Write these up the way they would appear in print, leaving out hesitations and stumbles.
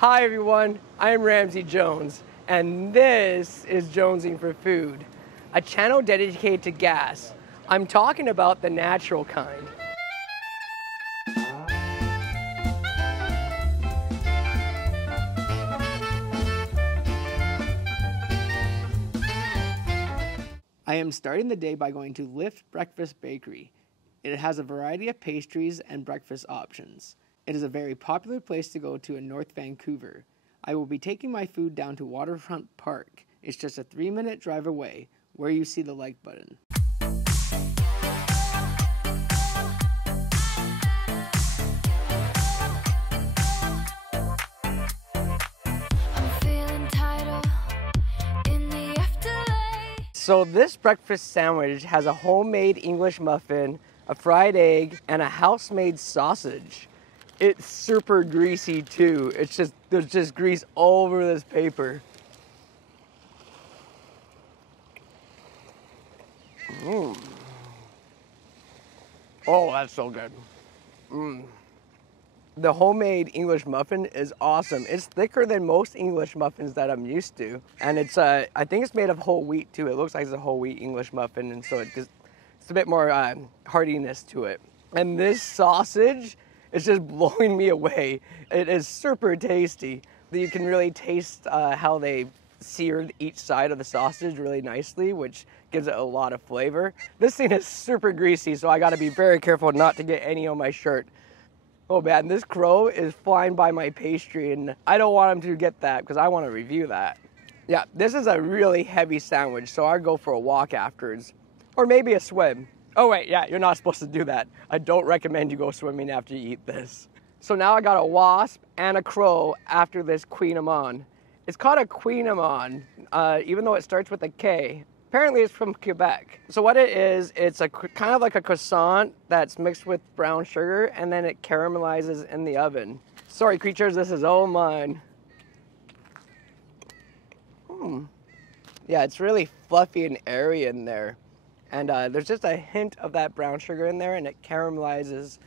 Hi everyone, I'm Ramsey Jones, and this is Jonesing for Food, a channel dedicated to gas. I'm talking about the natural kind. I am starting the day by going to Lyft Breakfast Bakery. It has a variety of pastries and breakfast options. It is a very popular place to go to in North Vancouver. I will be taking my food down to Waterfront Park. It's just a 3-minute drive away, where you see the like button. So this breakfast sandwich has a homemade English muffin, a fried egg, and a house-made sausage. It's super greasy too. There's just grease all over this paper. Oh, that's so good. The homemade English muffin is awesome. It's thicker than most English muffins that I'm used to. And it's, I think it's made of whole wheat too. It looks like it's a whole wheat English muffin, and so it's a bit more heartiness to it. And this sausage is just blowing me away. It is super tasty. You can really taste how they seared each side of the sausage really nicely, which gives it a lot of flavor. This thing is super greasy, so I gotta be very careful not to get any on my shirt. Oh man, this crow is flying by my pastry, and I don't want him to get that because I want to review that. Yeah, this is a really heavy sandwich, so I'd go for a walk afterwards. Or maybe a swim. Oh wait, yeah, you're not supposed to do that. I don't recommend you go swimming after you eat this. So now I got a wasp and a crow after this Kauign Aman. It's called a Kauign Aman, even though it starts with a K. Apparently it's from Quebec. So what it is, it's kind of like a croissant that's mixed with brown sugar, and then it caramelizes in the oven. Sorry creatures, this is all mine. Yeah, it's really fluffy and airy in there. And there's just a hint of that brown sugar in there, and it caramelizes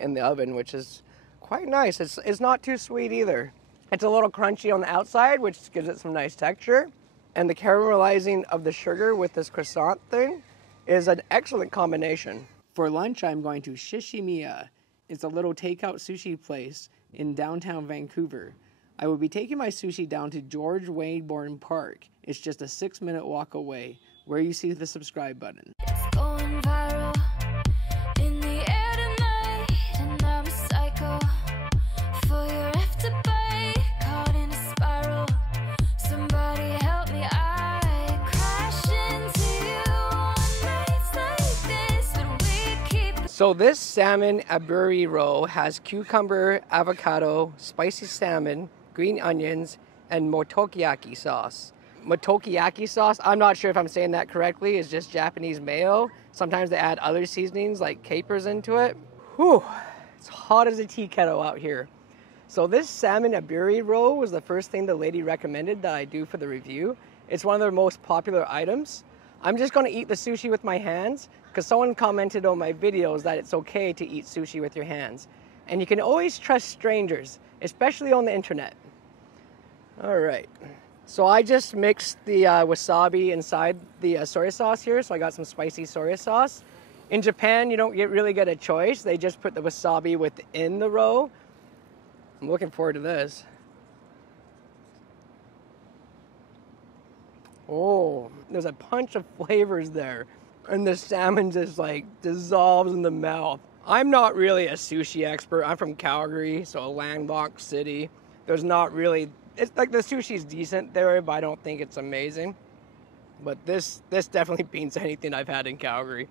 in the oven, which is quite nice. It's not too sweet either. It's a little crunchy on the outside, which gives it some nice texture. And the caramelizing of the sugar with this croissant thing is an excellent combination. For lunch, I'm going to Sashimiya. It's a little takeout sushi place in downtown Vancouver. I will be taking my sushi down to George Wainborn Park. It's just a 6-minute walk away, where you see the subscribe button. It's going viral in the air tonight, and I'm a psycho for your afterbite, caught in a spiral. Somebody help me, I crash into you on nights like this, but we keep. So this salmon aburi roll has cucumber, avocado, spicy salmon, green onions, and motokiaki sauce. Motokiaki sauce, I'm not sure if I'm saying that correctly, is just Japanese mayo. Sometimes they add other seasonings like capers into it. Whew, it's hot as a tea kettle out here. So this salmon aburi roll was the first thing the lady recommended that I do for the review. It's one of their most popular items. I'm just gonna eat the sushi with my hands because someone commented on my videos that it's okay to eat sushi with your hands. And you can always trust strangers, especially on the internet. All right. So I just mixed the wasabi inside the soy sauce here, so I got some spicy soy sauce. In Japan, you don't really get a choice. They just put the wasabi within the roll. I'm looking forward to this. Oh, there's a punch of flavors there. And the salmon just like dissolves in the mouth. I'm not really a sushi expert. I'm from Calgary, so a landlocked city. There's not really... It's like the sushi's decent there, but I don't think it's amazing. But this definitely beats anything I've had in Calgary.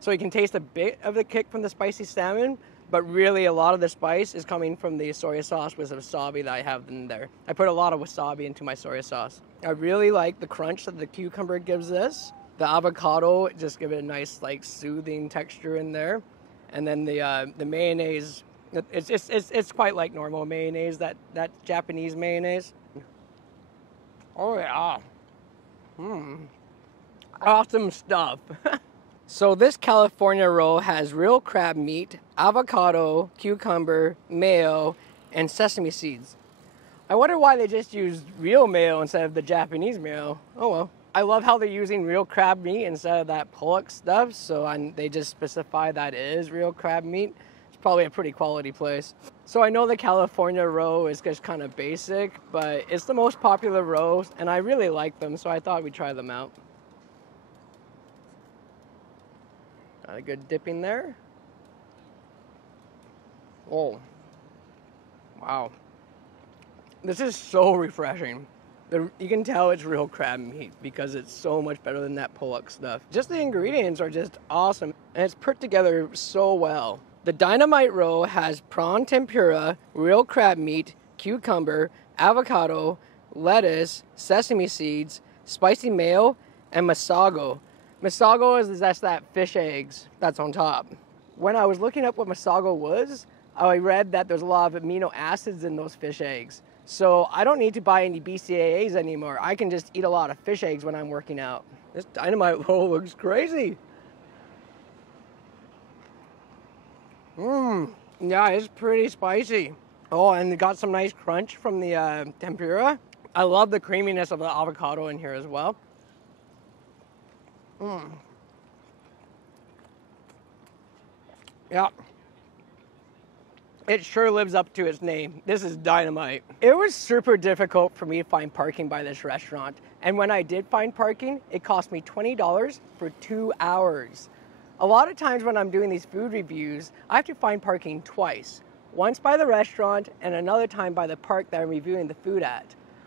So you can taste a bit of the kick from the spicy salmon, but really a lot of the spice is coming from the soy sauce with wasabi that I have in there. I put a lot of wasabi into my soy sauce. I really like the crunch that the cucumber gives this. The avocado just give it a nice like soothing texture in there. And then the mayonnaise, it's quite like normal mayonnaise, that Japanese mayonnaise. Oh yeah. Awesome stuff. So this California roll has real crab meat, avocado, cucumber, mayo, and sesame seeds. I wonder why they just used real mayo instead of the Japanese mayo. Oh well. I love how they're using real crab meat instead of that pollock stuff, so they just specify that it is real crab meat. It's probably a pretty quality place. So I know the California roe is just kind of basic, but it's the most popular roe, and I really like them, so I thought we'd try them out. Got a good dipping there. Oh, wow. This is so refreshing. You can tell it's real crab meat because it's so much better than that pollock stuff. Just the ingredients are just awesome, and it's put together so well. The Dynamite roe has prawn tempura, real crab meat, cucumber, avocado, lettuce, sesame seeds, spicy mayo, and masago. Masago is just that fish eggs that's on top. When I was looking up what masago was, I read that there's a lot of amino acids in those fish eggs. So I don't need to buy any BCAAs anymore. I can just eat a lot of fish eggs when I'm working out. This Dynamite roll looks crazy. Yeah, it's pretty spicy. Oh, and it got some nice crunch from the tempura. I love the creaminess of the avocado in here as well. Yeah. It sure lives up to its name. This is dynamite. It was super difficult for me to find parking by this restaurant. And when I did find parking, it cost me $20 for 2 hours. A lot of times when I'm doing these food reviews, I have to find parking twice. Once by the restaurant and another time by the park that I'm reviewing the food at.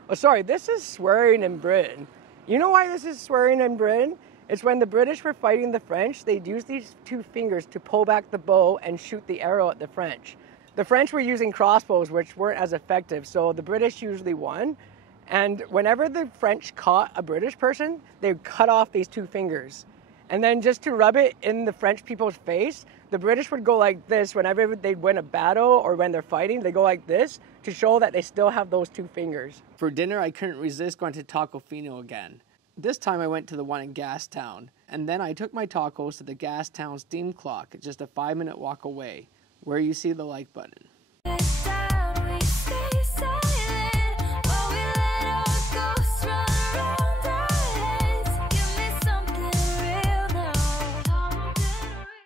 Oh, sorry, this is swearing in Britain. You know why this is swearing in Britain? It's when the British were fighting the French, they'd use these two fingers to pull back the bow and shoot the arrow at the French. The French were using crossbows, which weren't as effective, so the British usually won. And whenever the French caught a British person, they would cut off these two fingers. And then just to rub it in the French people's face, the British would go like this whenever they'd win a battle or when they're fighting. They go like this to show that they still have those two fingers. For dinner, I couldn't resist going to Tacofino again. This time I went to the one in Gastown. And then I took my tacos to the Gastown Steam Clock, just a 5-minute walk away, where you see the like button.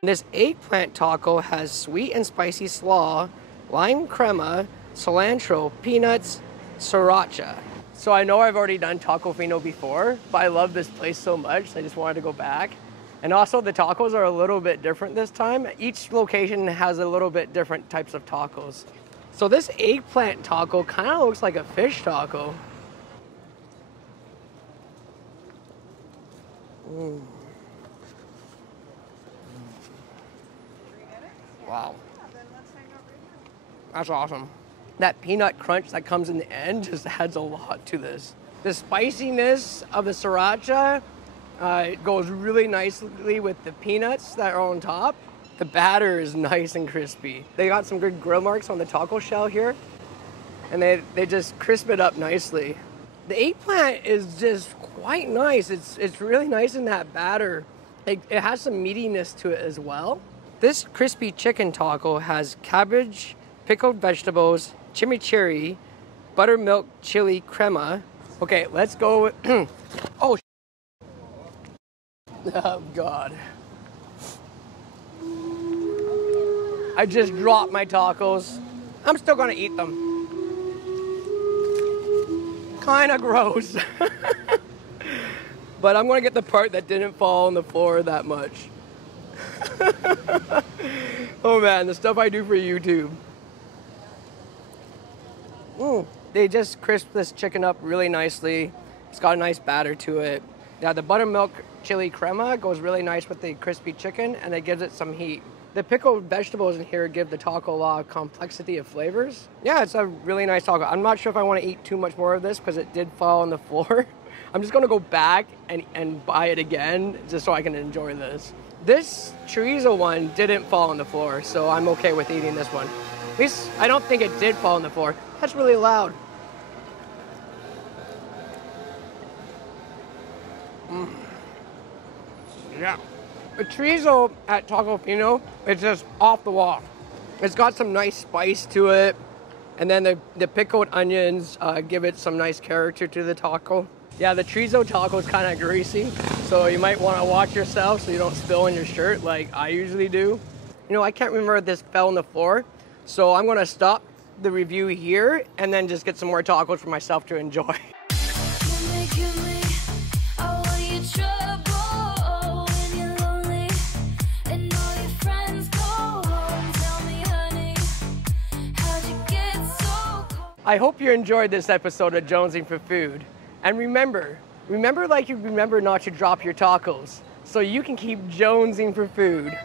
This eggplant taco has sweet and spicy slaw, lime crema, cilantro, peanuts, sriracha. So I know I've already done Tacofino before, but I love this place so much, I just wanted to go back. And also the tacos are a little bit different this time. Each location has a little bit different types of tacos. So this eggplant taco kind of looks like a fish taco. Wow. That's awesome. That peanut crunch that comes in the end just adds a lot to this. The spiciness of the sriracha it goes really nicely with the peanuts that are on top. The batter is nice and crispy. They got some good grill marks on the taco shell here, and they just crisp it up nicely. The eggplant is just quite nice. It's really nice in that batter. It has some meatiness to it as well. This crispy chicken taco has cabbage, pickled vegetables, chimichurri, buttermilk chili crema. Okay, let's go with oh God. I just dropped my tacos. I'm still gonna eat them. Kinda gross. But I'm gonna get the part that didn't fall on the floor that much. Oh man, the stuff I do for YouTube. They just crisp this chicken up really nicely. It's got a nice batter to it. Yeah, the buttermilk chili crema goes really nice with the crispy chicken, and it gives it some heat. The pickled vegetables in here give the taco a lot of complexity of flavors. Yeah, it's a really nice taco. I'm not sure if I want to eat too much more of this because it did fall on the floor. I'm just gonna go back and buy it again just so I can enjoy this. This chorizo one didn't fall on the floor, so I'm okay with eating this one. At least I don't think it did fall on the floor. That's really loud. Yeah. The chorizo at Tacofino, it's just off the wall. It's got some nice spice to it. And then the pickled onions give it some nice character to the taco. Yeah, the chorizo taco is kind of greasy, so you might want to watch yourself so you don't spill on your shirt like I usually do. You know, I can't remember if this fell on the floor, so I'm going to stop the review here and then just get some more tacos for myself to enjoy. I hope you enjoyed this episode of Jonesing for Food. And remember like you remember not to drop your tacos, so you can keep jonesing for food.